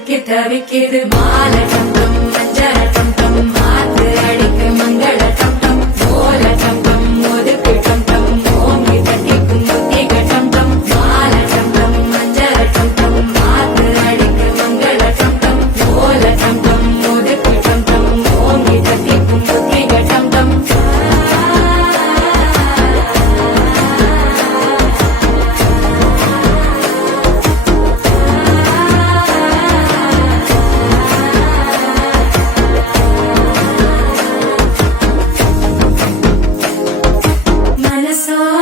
சிக்கி தவிக்கிது மால டம் டம் மஞ்சள டம் டம் மாத்து அடிக்கு மங்கள டம் டம் ஓல டம் டம் ஒதுக்கு டம் டம் ஓங்கி தட்டிக்கும் புத்திக டம் டம் மால டம் டம் மஞ்சள டம் டம் மாத்து அடிக்கு மங்கள டம் டம் ஓல டம் டம் ஒதுக்கு டம் டம் ஓங்கி தட்டிக்கும் புத்திக டம் டம்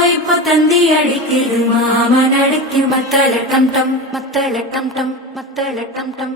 இப்போ தந்தி அடிக்குது மாமன் அடிக்கு மத்தள டம் டம் மத்தள டம் டம் மத்தள டம் டம்